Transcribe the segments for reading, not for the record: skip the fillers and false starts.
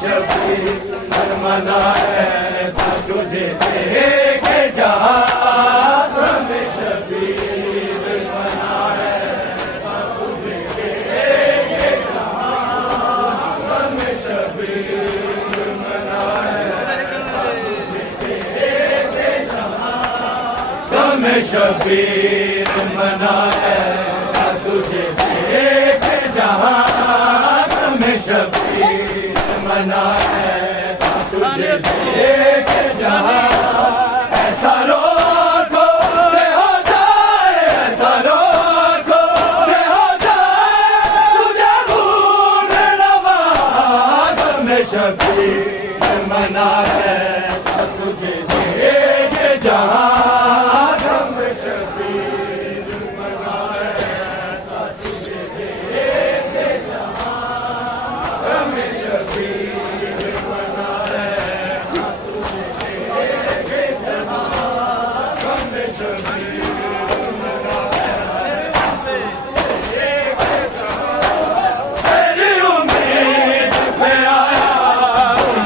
शबीर मना ऐसा तुझे देखे जहाँ हमें शबीर मना ऐसा तुझे देखे जहाँ हमें शबीर मना ऐसा तुझे देखे जहाँ हमें शबीर मना ऐसा तुझे देखे जहाँ हमें शबीर मना ऐसा तुझे देखे जहाँ ऐसा रोको से हो जाए ऐसा रोको से हो जाए तुझे खून रवा हमें शबीर मना ऐसा तुझे देखे जहाँ हमें शबीर मना ऐसा तुझे देखे जहाँ हमें शबीर मना ऐसा तुझे देखे जहाँ हमें शबीर मना तेरी उम्मीद पे आया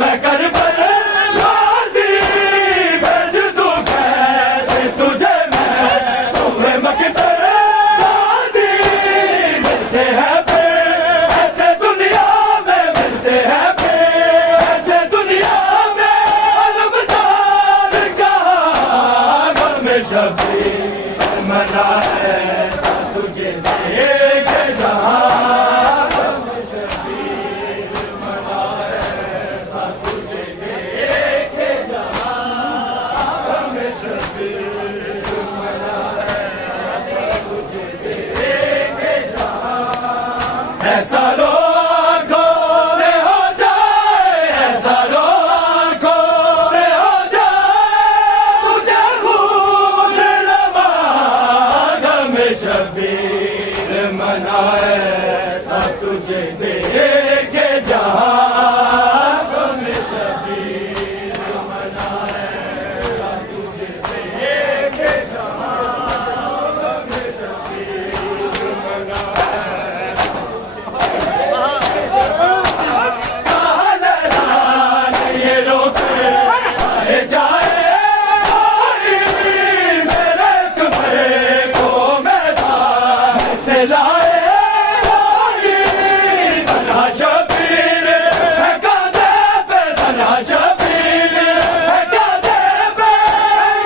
मैं करबल गाजी भेज दूं कैसे तुझे मैं सुबह मकदर गाजी मिलते हैं फिर ऐसे दुनिया में मिलते हैं फिर ऐसे दुनिया में अलविदार कहा हमें शबीर मना ऐसा तुझे देखे जहाँ हमें शबीर मना ऐसा तुझे देखे जहाँ हमें शबीर मना ऐसा तुझे देखे जहाँ ऐसा रोको से हो जाए ऐसा रोको से हो जाए तुझे खून रवा हमें शबीर मना ऐसा तुझे देखे जहाँ हमें शबीर मना ऐसा तुझे देखे जहाँ हमें शबीर मना ये रोके आए जाए भाई मेरे कमरे को मैदान से लाए भाई तन्हा शबीर है कादे पे तन्हा शबीर है कादे पे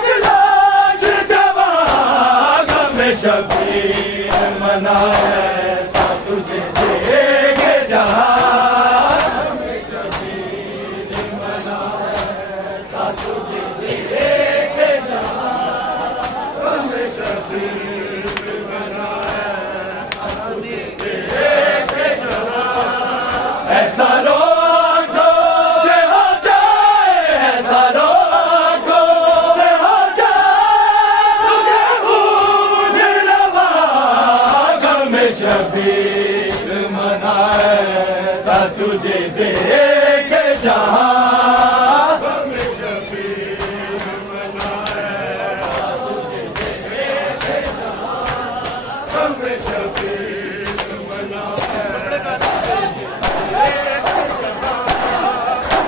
गिलास जवान हमें शबीर मना ऐसा तुझे देखे जहाँ हमें शबीर मना ऐसा तुझे देखे जहाँ हमें शबीर मना ऐसा तुझे देखे जहाँ ऐसा रोको से हो जाए ऐसा रोको से हो जाए तुझे खून रवा हमें शबीर मना ऐसा तुझे देखे जहाँ हमें शबीर मना ऐसा तुझे देखे जहाँ हमें शबीर मना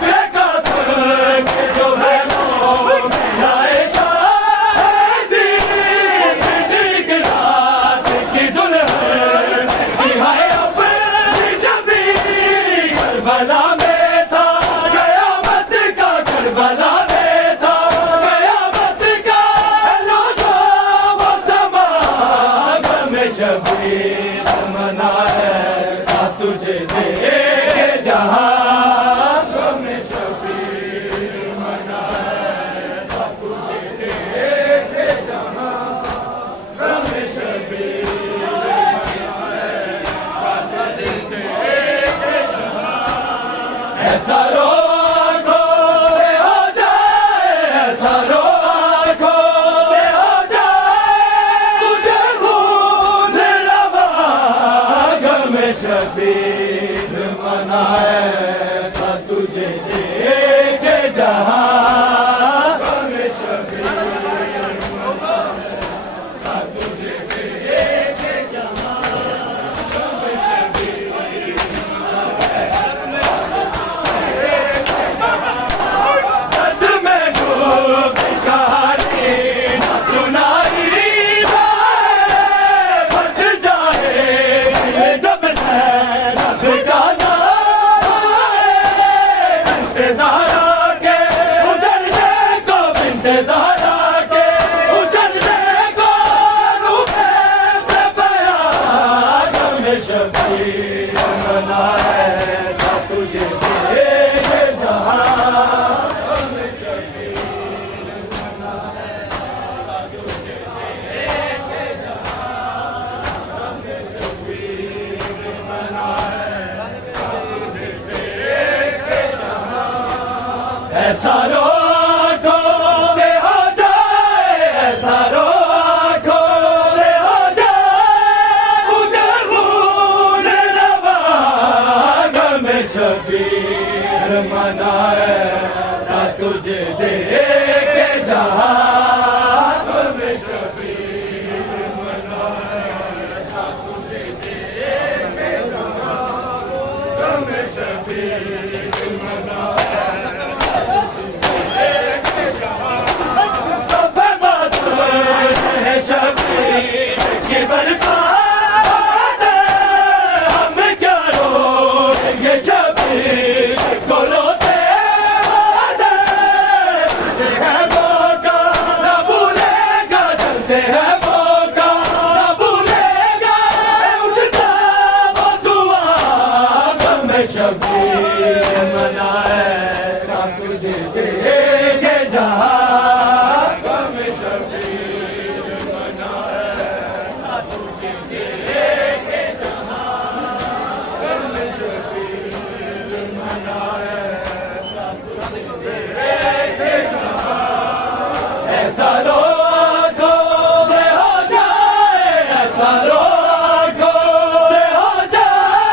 बेकसूर के जो है वो मेरा शादी ठीक रात की दुल्हन निहाय अपनी जबीन करबला में था कयामत का करबला में था कयामत का लो जो वो समा हमें शबीर मना ऐसा तुझे देखे जहाँ हमें शबीर मना ऐसा तुझे देखे जहाँ हमें शबीर मना ऐसा तुझे देखे जहाँ ऐसा रोको से हो जाए ऐसा रोको से हो जाए तुझे खून रवा हमें शबीर मना ऐसा तुझे देखे जहाँ हमें शबीर मना ऐसा तुझे देखे जहाँ हमें शबीर मना ऐसा रोको से हो जाए, ऐसा रोको से हो जाए, मुझे खून रवा गम शबीर मनाए सा तुझे दे के जहां गम शबीर मनाए सा तुझे दे के जहां गम शबीर मनाए शबीर की बरकत हम क्या रोएंगे शबीर को रोते हैं मौका न भूलेगा, चलते हैं मौका न भूलेगा, उठता वो दुआ गम शबीर मनाए सा तुझे देखे जहां गम शबीर ऐसा रोको से हो जाए, ऐसा रोको से हो जाए,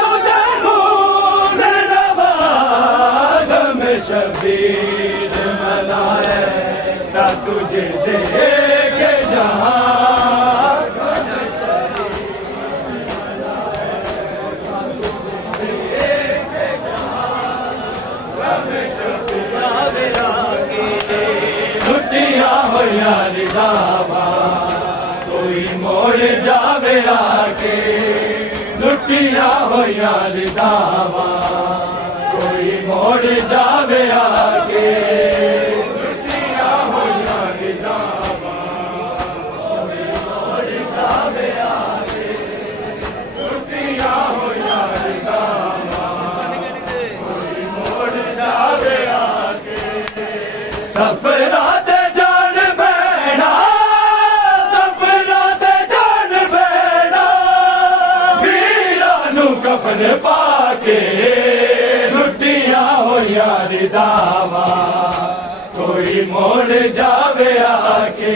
तुझे खून रवा गम शबीर मनाए सा तुझे देखे जहां गम शबीर मनाए सा तुझे देखे जहां गम शबीर लुटिया हो यार दावा कोई मोड़ जावे आके, लुटिया हो यार दावा कोई मोड़ जावे आके, लुटिया हो यार दावा कोई मोड़ जावे आके, लुटिया हो यार दावा कोई मोड़ जावे आके, सफरा कफन पाके लुटिया हो यार दावा कोई मोड़ जावे आके,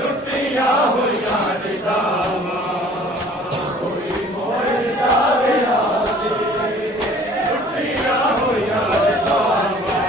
लुटिया हो यार दावा कोई मोड़ जावे आके, लुटिया हो यार दावा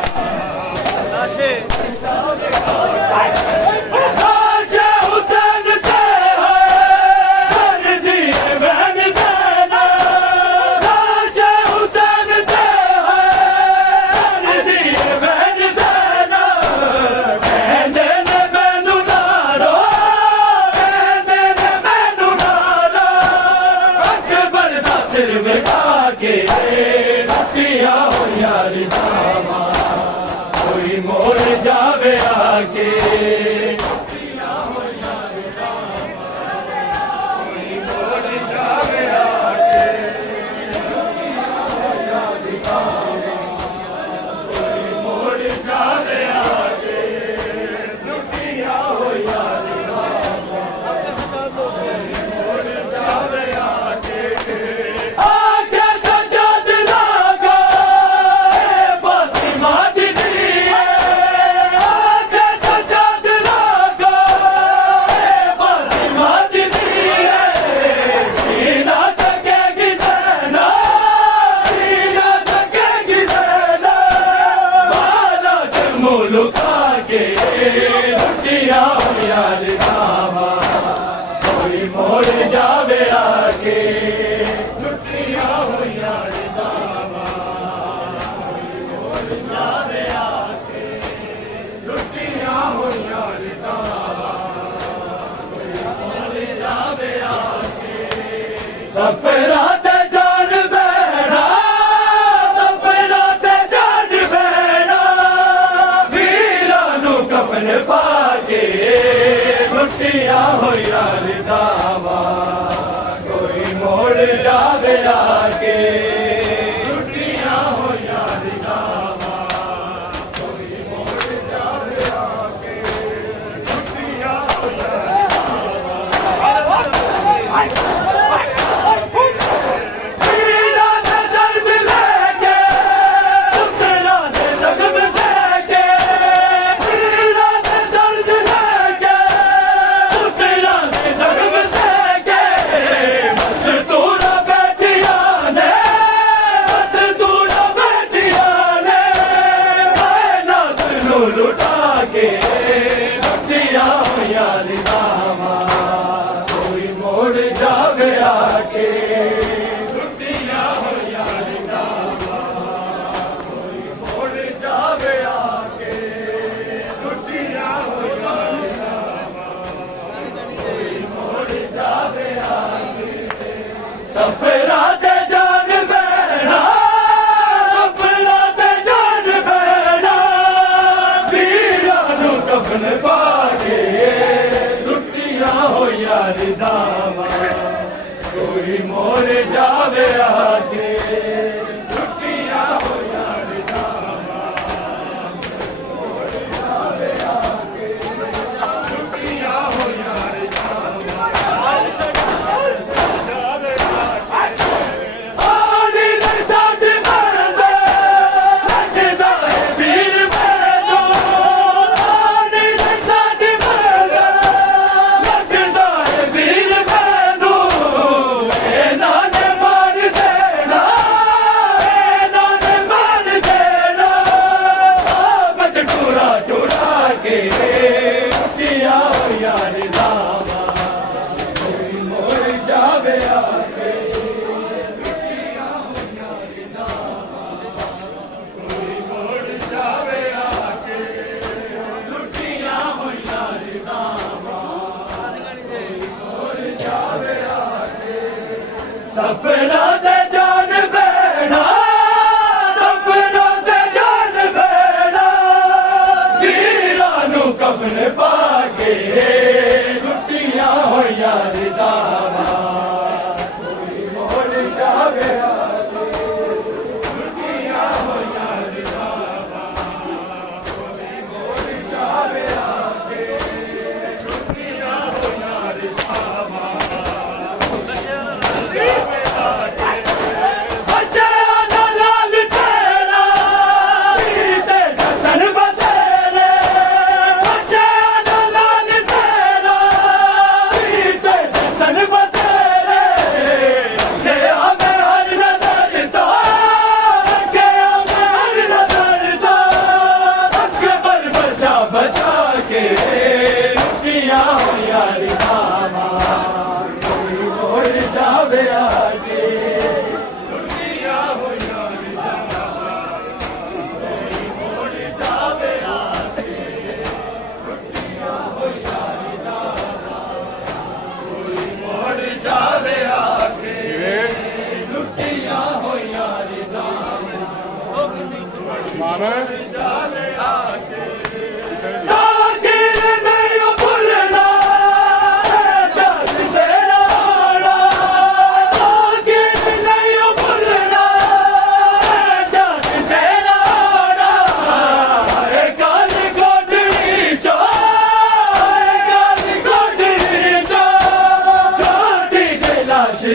लुटिया हो यार दावा कोई मोड़ जावे आके, लुटिया हो यार दावा कोई मोड़ जावे आके, लुटिया हो यार दावा कोई मोड़ जावे आके, लुटिया हो यार दावा कोई मोड़ जावे आके। लुका के लुटिया हो यार दावा कोई मोड़ जावे आके, लुटिया हो यार दावा कोई मोड़ जावे आके, लुटिया हो यार दावा कोई मोड़ जावे आके, सफरा पाके लुटिया हो यार दावा कोई मोड़ जावे आके, लुटिया हो यार दावा कोई मोड़ जावे आके, लुटिया हो यार दावा सफरों ते जान बैठा सफरों ते जान बैठा वीरां नूं कफन पा के लुटियां होइयां रिदावां कोई मोड़ जावे लुटियां होइयां रिदावां कोई मोड़ जावे लुटियां होइयां रिदावां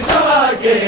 जागे